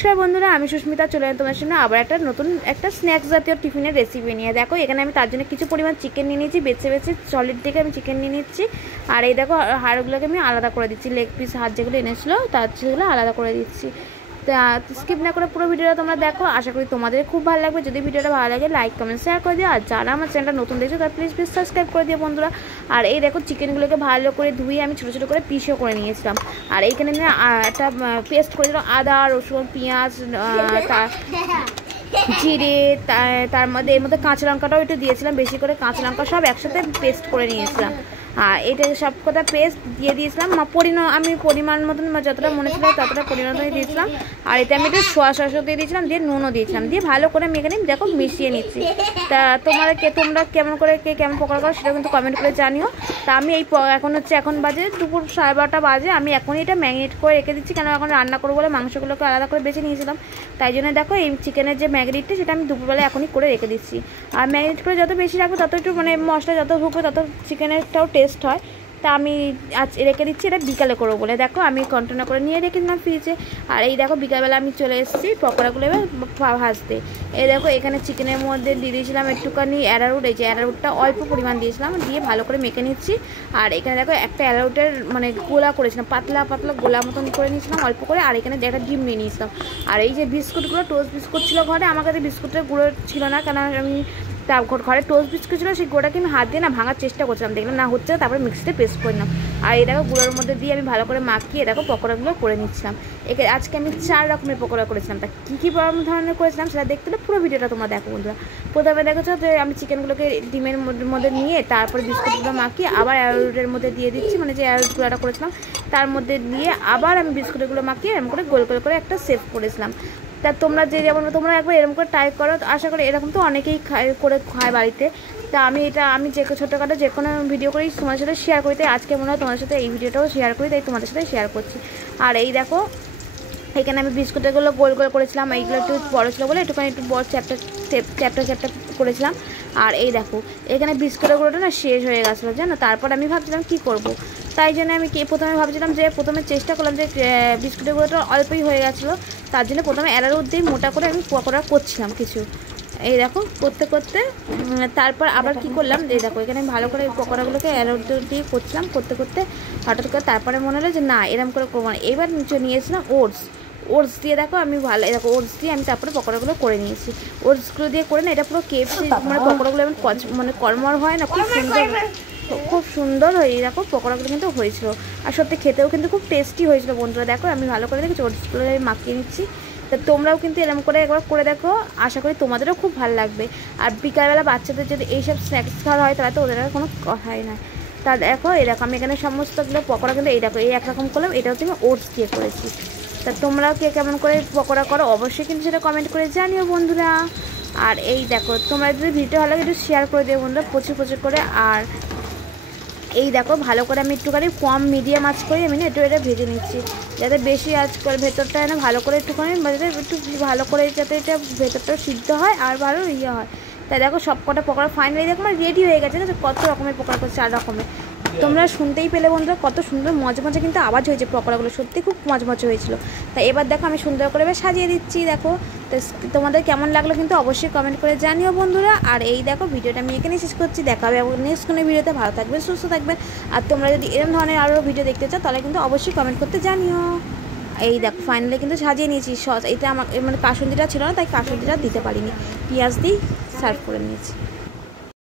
নমস্কার বন্ধুরা, আমি সুস্মিতা চলে এলাম তোমার সামনে আবার একটা স্ন্যাক্স জাতীয় টিফিনের রেসিপি নিয়ে। দেখো এখানে আমি তার জন্য কিছু পরিমাণ চিকেন নিয়ে নিয়েছি, বেছে সলিড থেকে আমি চিকেন নিয়ে নিচ্ছি। আর এই দেখো হাড়গুলোকে আমি আলাদা করে দিচ্ছি, লেগ পিস হাড় যেগুলো এনেছিলো তার সেগুলো আলাদা করে দিচ্ছি। তা স্কিপ না করে পুরো ভিডিওটা তোমরা দেখো, আশা করি তোমাদের খুব ভালো লাগবে। যদি ভিডিওটা ভালো লাগে লাইক কমেন্ট শেয়ার করে দিও, আর যারা আমার চ্যানেলটা নতুন দেখছো তারা প্লিজ সাবস্ক্রাইব করে দিও বন্ধুরা। আর এই দেখো চিকেনগুলোকে ভালো করে ধুয়ে আমি ছোটো ছোটো করে পিসও করে নিয়েছিলাম। আর এইখানে একটা পেস্ট করে দিলাম আদা রসুন পেঁয়াজ জিরে, তার মধ্যে এর মধ্যে কাঁচা লঙ্কাটাও একটু দিয়েছিলাম, বেশি করে কাঁচা লঙ্কা সব একসাথে পেস্ট করে নিয়েছিলাম। আর এটা সব কথা পেস্ট দিয়ে দিয়েছিলাম, আমি পরিমাণ মতন যতটা মনে ছিল ততটা পরিমাণ মতনই দিয়েছিলাম। আর এতে আমি একটু সসও দিয়ে দিয়েছিলাম, দিয়ে নুনও দিয়েছিলাম, দিয়ে ভালো করে আমি এখানে দেখো মিশিয়ে নিচ্ছি। তা তোমরা কেমন পকোড়া করো সেটা কিন্তু কমেন্ট করে জানিও। তা আমি এখন বাজে দুপুর 12:30 বাজে, আমি এখনই এটা ম্যারিনেট করে রেখে দিচ্ছি, কেন এখন রান্না করবো বলে মাংসগুলোকে আলাদা করে বেছে নিয়েছিলাম। তাই জন্য দেখো এই চিকেনের যে ম্যারিনেটটা সেটা আমি দুপুরবেলা এখনই করে রেখে দিচ্ছি। আর ম্যারিনেট করে যত বেশি রাখবো তত একটু মশলা যত ঢুকবে তত চিকেনেরটাও টেস্ট হয়। তা আমি আজ রেখে দিচ্ছি, এটা বিকালে করবো বলে। দেখো আমি কন্টেনার করে নিয়ে রেখে দিলাম ফ্রিজে। আর এই দেখো বিকালবেলা আমি চলে এসেছি পকোড়াগুলো এবার ভাজতে। এই দেখো এখানে চিকেনের মধ্যে দিয়ে দিয়েছিলাম একটুখানি অ্যারারুট, এই যে অ্যারারুটটা অল্প পরিমাণ দিয়েছিলাম, দিয়ে ভালো করে মেখে নিচ্ছি। আর এখানে দেখো একটা অ্যারারুটের গোলা করেছিলাম, পাতলা গোলা মতন করে নিয়েছিলাম অল্প করে। আর এখানে একটা ডিম নিয়ে নিয়েছিলাম। আর এই যে বিস্কুটগুলো, টোস্ট বিস্কুট ছিল ঘরে, আমার কাছে বিস্কুটের গুঁড়ো ছিল না, কেন আমি ঘরে টোস্ট বিস্কুট ছিল, সেই গুঁড়োটাকে আমি হাত দিয়ে ভাঙার চেষ্টা করছিলাম, দেখলাম না হচ্ছে, তারপরে মিক্সিতে পেস্ট করে নিলাম। আর এই দেখো গুঁড়োর মধ্যে দিয়ে আমি ভালো করে মাখিয়ে দেখো পকোড়াগুলো করে নিচ্ছিলাম। আজকে আমি 4 রকমের পকোড়া করেছিলাম। তা কী ধরনের করেছিলাম সেটা দেখতে হলে পুরো ভিডিওটা তোমরা দেখো বন্ধুরা। প্রথমে দেখেছো যে আমি চিকেনগুলোকে ডিমের মধ্যে নিয়ে তারপরে বিস্কুটগুলো মাখিয়ে আবার অ্যারারুটের মধ্যে দিয়ে দিচ্ছি, যে অ্যারারুট গুঁড়োটা করেছিলাম তার মধ্যে দিয়ে আবার আমি বিস্কুটগুলো মাখিয়ে এরকম করে গোল করে একটা শেপ করেছিলাম। তা তোমরা তোমরা একবার এরকম করে ট্রাই করো, আশা করি এরকম তো অনেকেই খায় বাড়িতে। তা আমি ছোটোখাটো যে কোনো ভিডিও করেই তোমাদের সাথে শেয়ার করি, তাই আজকে মনে হয় তোমাদের সাথে এই ভিডিওটাও শেয়ার করি, তাই তোমাদের সাথে শেয়ার করছি। আর এই দেখো এখানে আমি বিস্কুটগুলো গোল করেছিলাম, এইগুলো একটু বড়ো ছিল বলে একটু বড় চ্যাপ্টা করেছিলাম। আর এই দেখো এখানে বিস্কুটগুলোটা না শেষ হয়ে গেছিলো জানো, তারপর আমি ভাবছিলাম কী করবো, তাই জন্য আমি প্রথমে ভাবছিলাম যে প্রথমে চেষ্টা করলাম যে বিস্কুটগুলোটা অল্পই হয়ে গেছিলো, তার জন্য প্রথমে অ্যারারুট দিয়ে মোটা করে আমি পকোড়া করছিলাম কিছু। এই দেখো করতে তারপর আবার কি করলাম, এই দেখো এখানে ভালো করে পকোড়াগুলোকে অ্যারারুট দিয়ে করছিলাম, করতে হঠাৎ করে তারপরে মনে হলো যে না এরকম করে করবো না। এবার নিয়েছিলাম ওটস দিয়ে, দেখো আমি ওটস দিয়ে আমি তারপরে পকোড়াগুলো করে নিয়েছি। ওটসগুলো দিয়ে করে না এটা পুরো কেএফসি পকোড়াগুলো এমন কর্মর হয় না, খুব সুন্দর হয়ে দেখো পকোড়াগুলো কিন্তু হয়েছিল। আর সত্যি খেতেও কিন্তু খুব টেস্টি হয়েছিল বন্ধুরা। দেখো আমি ভালো করে দেখেছি ওটসগুলো মাখিয়ে নিচ্ছি। তা তোমরাও কিন্তু এরকম করে একবার করে দেখো, আশা করি তোমাদেরও খুব ভালো লাগবে। আর বিকালবেলা বাচ্চাদের যদি এইসব স্ন্যাক্স খাওয়া হয় তাহলে তো ওদের কোনো কথাই না। তা দেখো এরকম আমি এখানে সমস্তগুলো পকোড়া কিন্তু এই দেখো এই একরকম করলাম, এটাও তুমি ওটস দিয়ে করেছি। তা তোমরাও কেমন করে পকোড়া করো অবশ্যই কিন্তু সেটা কমেন্ট করে জানিও বন্ধুরা। আর এই দেখো তোমরা যদি ভিডিও ভালো লাগে একটু শেয়ার করে দিও বন্ধুরা প্রচুর করে। আর এই দেখো ভালো করে আমি একটুখানি কম মিডিয়াম আঁচ করে আমি একটু এটা ভেজে নিচ্ছি, যাতে বেশি আঁচ করে ভেতরটা ভালো করে একটুখানি একটু ভালো করে যাতে এটা ভেতরটা সিদ্ধ হয় আর ভালো হয়। তাই দেখো সব কটা পকোড়া ফাইনালি দেখো রেডি হয়ে গেছে, কত রকমের পকোড়া করছে 4 রকমের। তোমরা শুনতেই পেলে বন্ধুরা কত সুন্দর মজা কিন্তু আওয়াজ হয়েছে, পকোড়াগুলো সত্যি খুব মজা হয়েছিল। তাই এবার দেখো আমি সুন্দর করে সাজিয়ে দিচ্ছি। দেখো তো তোমাদের কেমন লাগলো কিন্তু অবশ্যই কমেন্ট করে জানিও বন্ধুরা। আর এই দেখো ভিডিওটা আমি এখানে শেষ করছি, দেখা হবে নেক্সট কোনো ভিডিওতে। ভালো থাকবেন, সুস্থ থাকবেন। আর তোমরা যদি এরকম ধরনের আরও ভিডিও দেখতে চাও তাহলে কিন্তু অবশ্যই কমেন্ট করতে জানিও। এই দেখো ফাইনালি কিন্তু সাজিয়ে নিয়েছি। এটা আমার কাসুন্দিটা ছিল না, তাই কাসুন্দিটা দিতে পারিনি, পেঁয়াজ দিয়ে সার্ভ করে নিয়েছি।